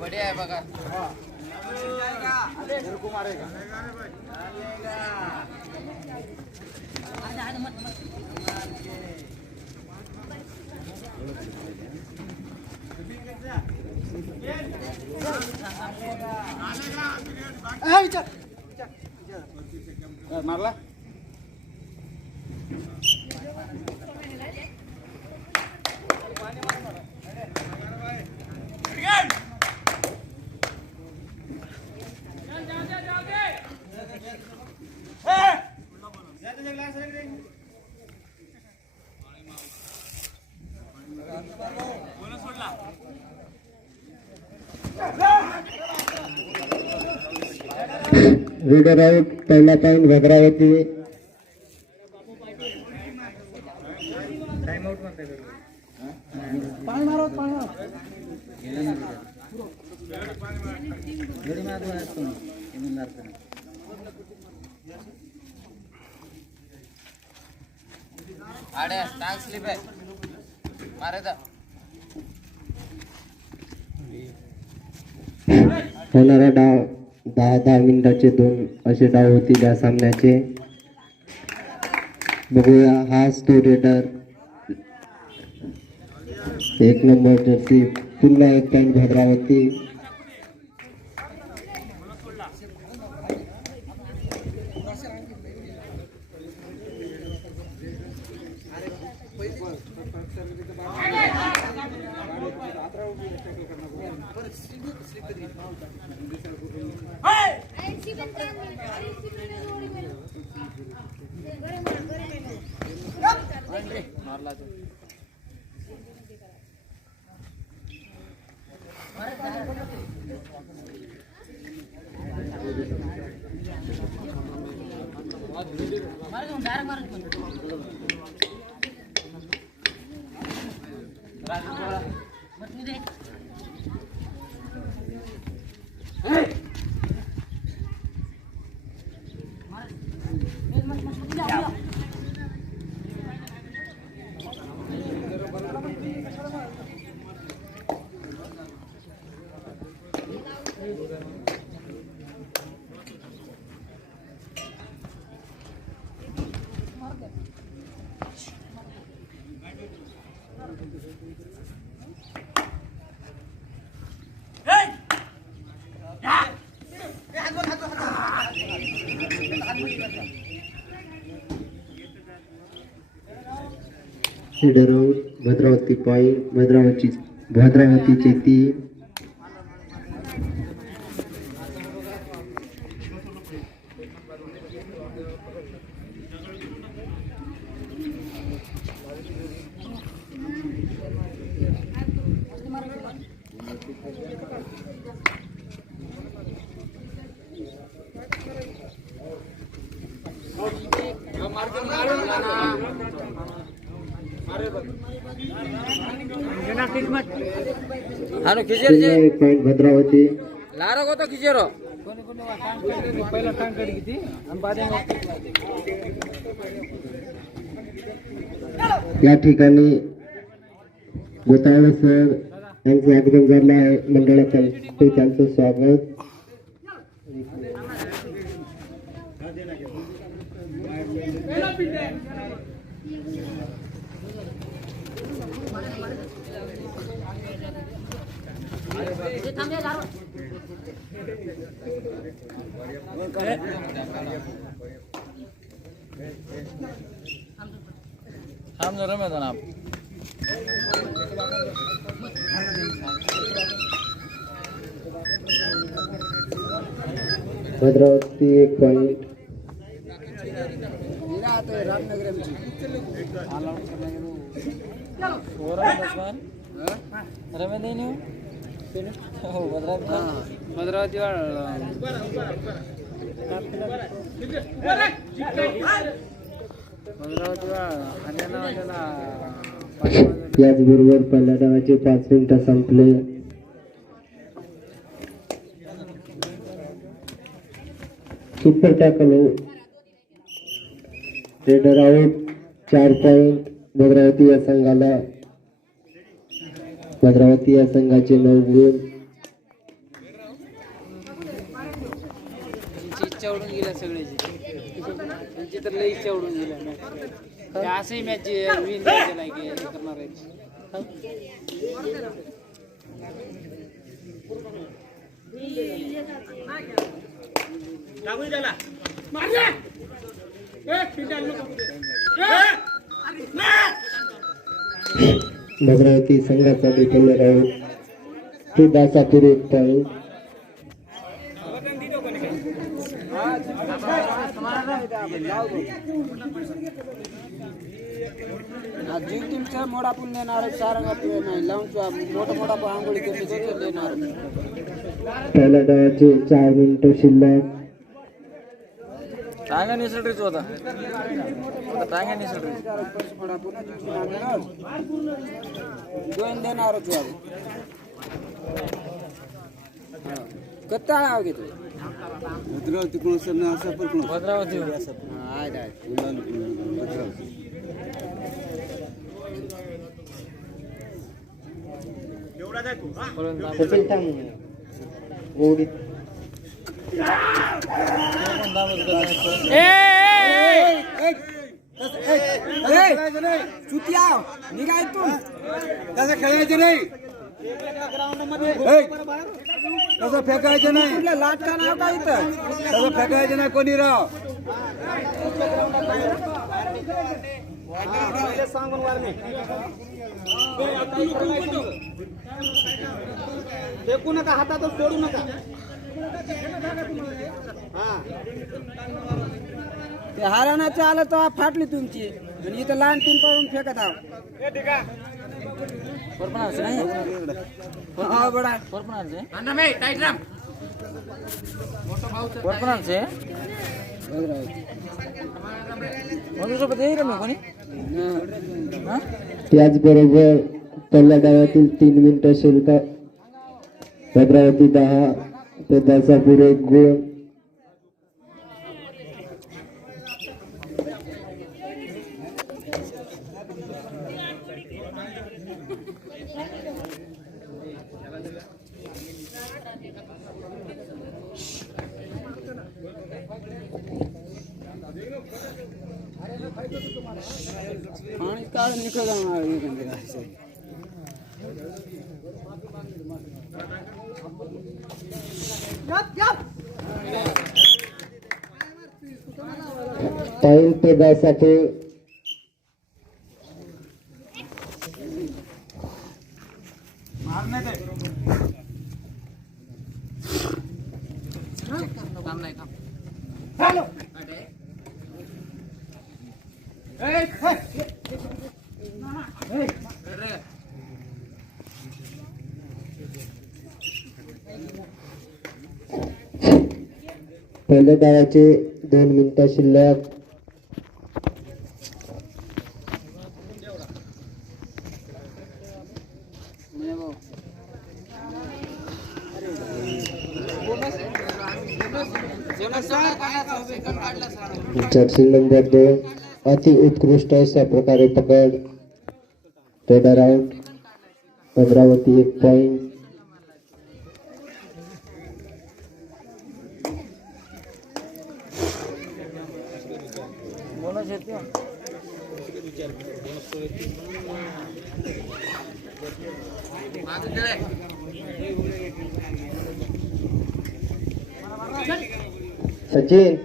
बढ़िया है बघा मारला रीडर आउट पहिला पॉइंट भद्रावती आड़े टांग स्लिप है मारे था होणारा डाव 10 मिनिटाचे 2 असे डाव होतील या सामन्याचे. बघूया हाच तो रेडर 1 नंबर जर्सी पुन्हा 1 पॉइंट भद्रावती. मारला तो रीडर आउट भद्रावती पॉइंट भद्रावतीचे 3. हानो खिचर जे 1 पॉइंट भद्रावती. लारो को तो खिचरो पहिला टांग कडी किती आणि बादे या ठिकाणी गोतावळे सर यांचे आगमन झाले आहे. मंडळातर्फे त्यांचं स्वागत. हम जरूर में जनाब भद्रावती 1 पॉइंट. भद्रावती याचबरोबर पहिल्या डावाचे 5 मिनिटं संपले. Super tackle raider out 4 point Bhadravati या संघाला. भद्रावती या संघाचे 9 गुण. त्यांची इच्छा उडून गेल्या सगळ्याची. त्यांची तर लई इच्छा उडून गेल्या. असंही मॅच विन करायला करणार आहे. भद्रावती संघाचा डिफेंडर आउट. ते दासापूर 1 पॉइंट. जिंक टीमचा मोठा पण देणार सारंगा नाही लावून मोठा मोठा आंघोळी करते तो देणार. पहिल्या डावाचे 4 मिनिटं शिल्लक. टांगा निसटरीच होता टांगा निसटरी दोन देणारच कत्ता नाव घेतो भद्रावती कोण सर ना असं पण भद्रावती सचिन थांब. ओढी चुतिया निघाय तू तसं खेळायचं नाही, तसं फेकायचं नाही, लाटका नाव काय इथं तसं फेकायचं नाही कोणी राव. फेकू नका हातातच सोडू नका. ते हरणाचं आलं तर फाटली तुमची आणि इथं लहान टीम पाहून फेकत आहो. बडा त्याचबरोबर पहिल्या डावातील 3 मिनिटं शिल्लक. भद्रावती 10 ते दासापूर 1 गुण. पाणी काढून निघत जाणार. टाइम ते दासापूर. पहिल्या डावाचे 2 मिनिटं शिल्लक. जर्सी नंबर 2 अति उत्कृष्ट अशा प्रकारे पकड. Raider out. Bhadravati 1 point. Sachin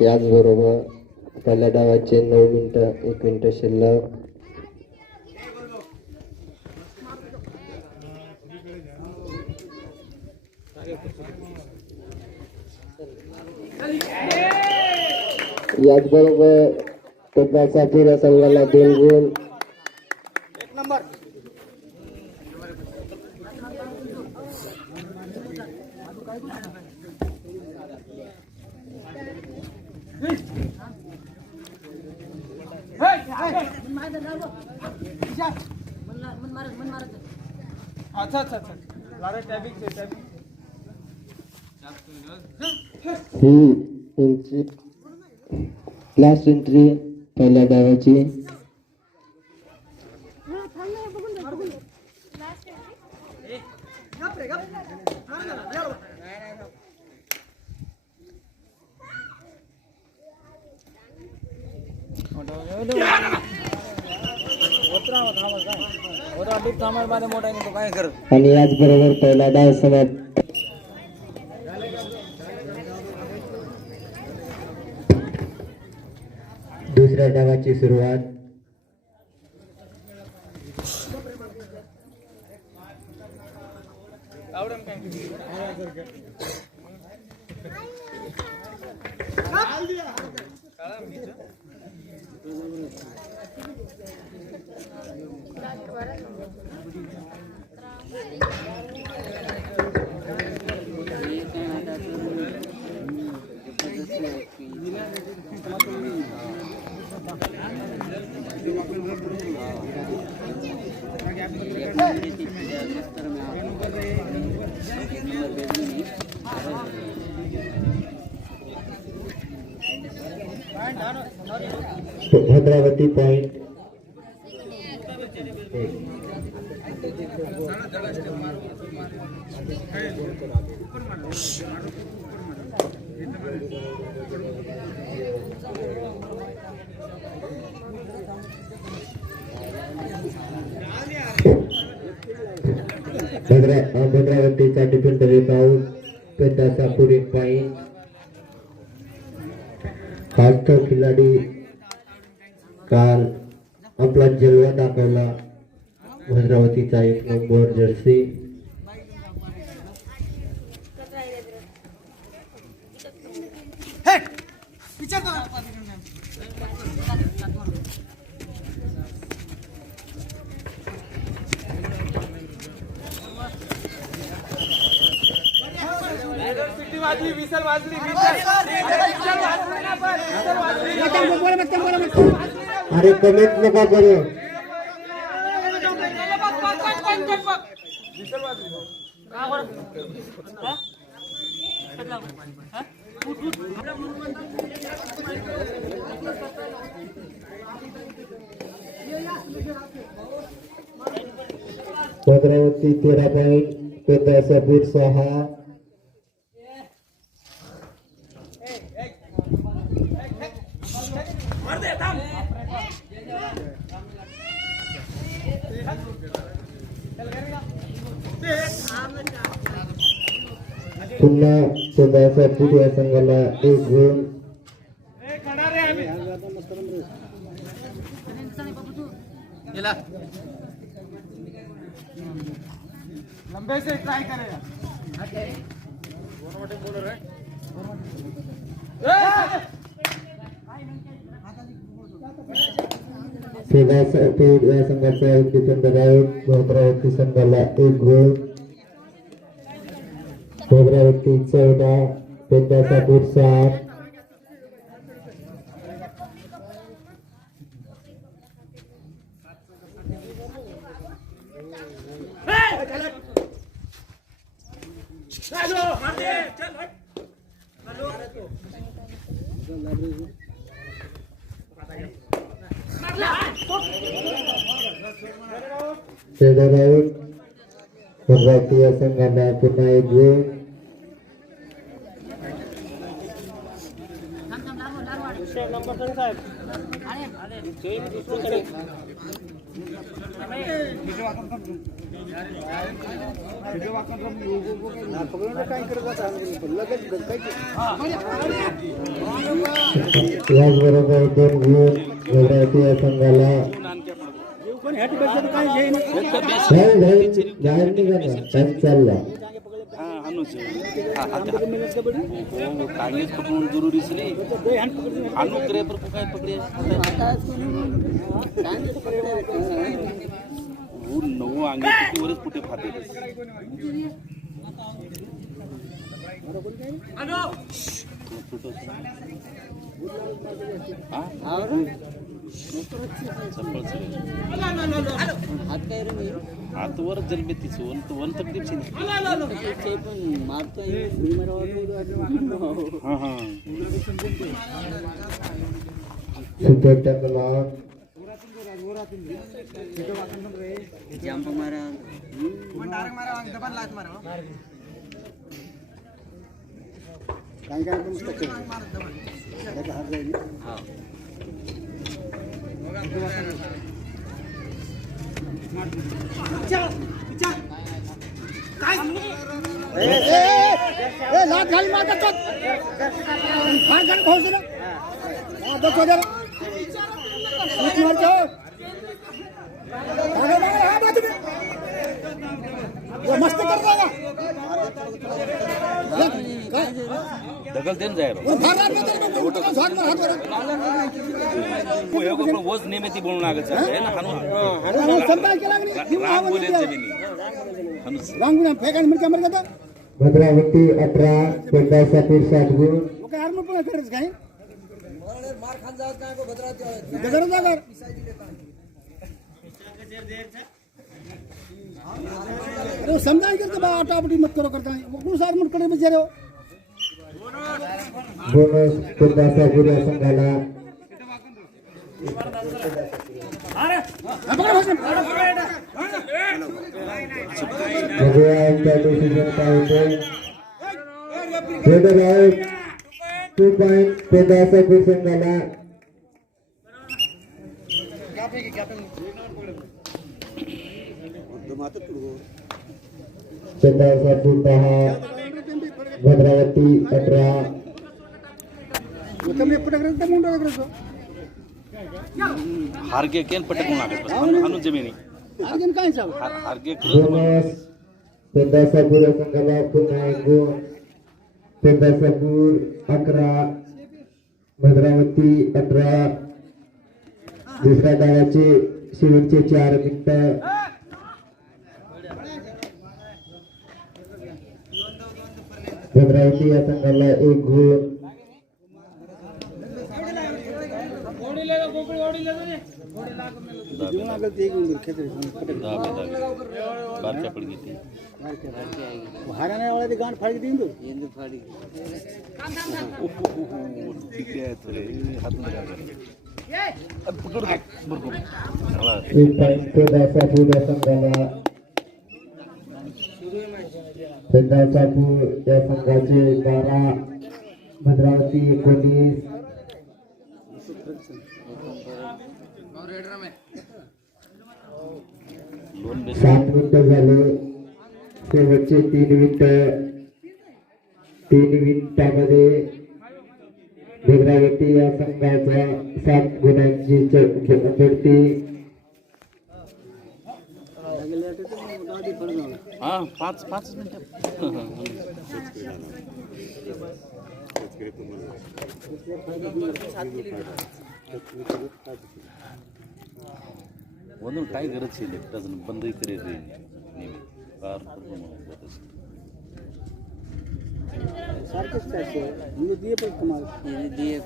याचबरोबर पहिल्या डावाचे 9 मिनिटं 1 मिनिट शिल्लक. याचबरोबर कोकणाचा पुऱ्या संघाला 2 गुण. अच्छा अच्छा अच्छा ही त्यांची लास्ट एंट्री पहिल्या डावाची. आणि याचबरोबर पहिला डाव समाप्त. दुसऱ्या डावाची सुरुवात. भद्रावती पॉइंट. भद्रावतीचा डिफेंडर एक आउट. पेटाचा पुढील पॉइंट. खास तो खिलाडी काल आपला जलवा दाखवला. भद्रावतीचा 1 नंबर जर्सी. अरे कमेंट नका करू. भद्रावती 13 पॉइंट. पेटाचा बीट 6. पुन्हा पेटाचा बीट या संघाला 1 गुण. लंबे से ट्राई करेगा. पेट या संघाचा एक डिफेंडर आउट. भद्रावती संघाला 1 गुण. भद्रावती 14. पेटाचा बीट 7. पेडर आउट. भद्रावती या संघाला पुन्हा 1 गुण. याचबरोबर 2 गुण भद्रावती या संघाला. चालला कांग्रेस पकडून जरूरी इसलिए आलू करे पर को काय पकड़े वो नव आंगे किती वरच कुठे फाटे हात काय रे मी हातवर जलमेतीच वन तकलीफ पण मारतोय हां हां सुतोटकला जंप मारा लात घाली मारतात फार जण भाऊशी ना दस हजार मारतो मस्त करता दगल देन जाय वज नेमेती बोलून लागत भद्रावती 18 पेंडासापूर 7 गुण काय अरे समजा करते बा आटापटी मत करो करता है सार मत करे बेचारे हो बोनस पेंडासापूर या संघाला बघूया त्या डिसिजन काय होते रेडर आउट 2 पॉइंट पेंडासापूर संघाला पेंडासापूर 10 भद्रावती 18 कमी पटकन मुंडा करतो हारगे केन पटकून लागत हानू जमिनी अजून काय सांगू हारगे बोनस पेंडासापूर या संघाला पुन्हा एक गुण पेंडासापूर 11 भद्रावती 18 दुसऱ्या डावाचे शेवटचे 4 मिनिट भद्रावती या संघाला 1 गुण बारक्या पडगी ती हाराने वाला ते गांड फाड़ी देंगे इंदू फाड़ी ठीक आहे थोडे हातून एक पॉइंट पेंडासापूर या संघाला पेंडासापूर या संघाचे 12 भद्रावती 19 7 मिनिटं झाले शेवटचे 3 मिनिटांमध्ये भद्रावती या संघाच्या 7 गुणांची बढती हा 5 मिनिटं ಒಂದೊಂದು ಟೈ ಗರಜ್ ಇದೆ ಅದನ್ನು ಬಂದು ಕರೀರಿ ನೀವು ಕಾರ್ सारखेच काय म्हणजे दिए पण कमाल ये दिए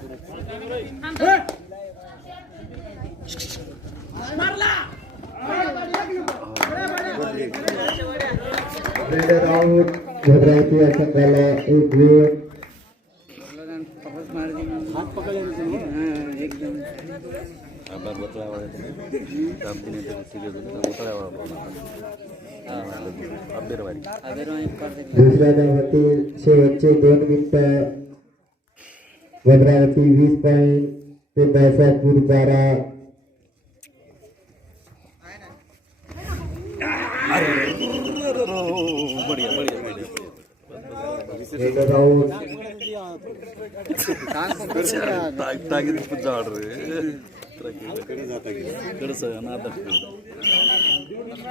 रेडर आउट भद्रावती या संघाला 1 गुण हात पकडले एकदम आभार बतळावाळे दामतीने तिघे बतळावाळा अभ्यरवारी दुसऱ्या डावातील शेवटचे 2 मिनिटं भद्रावती 20 पॉइंट पेंडासापूर 12 बढ़िया बढ़िया रेडर आउट तागिद जाड्रे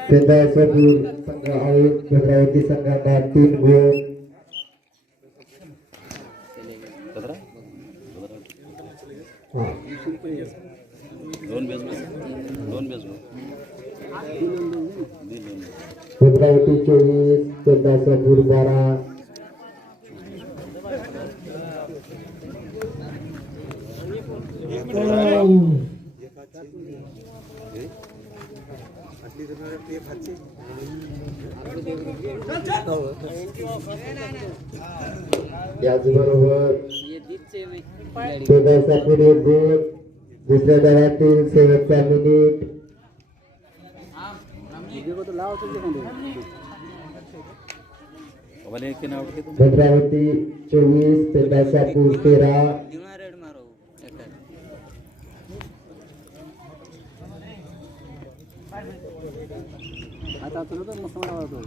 पेंडासापूर संघ आउट भद्रावती संघाला 3 गुण भद्रावती 24 पेंडासापूर 12 दोन याचबरोबर हे दीदचे नाही पेदासाठी गोल दुसऱ्या दलातील शेवटचा मिनिट आम्हाला एक नाव आवडते भद्रावती 24 पेदासापूर 13 रेड मारो आता तुला तर मस्त वाटतो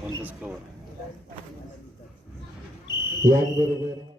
कोणतंच कवर याचबरोबर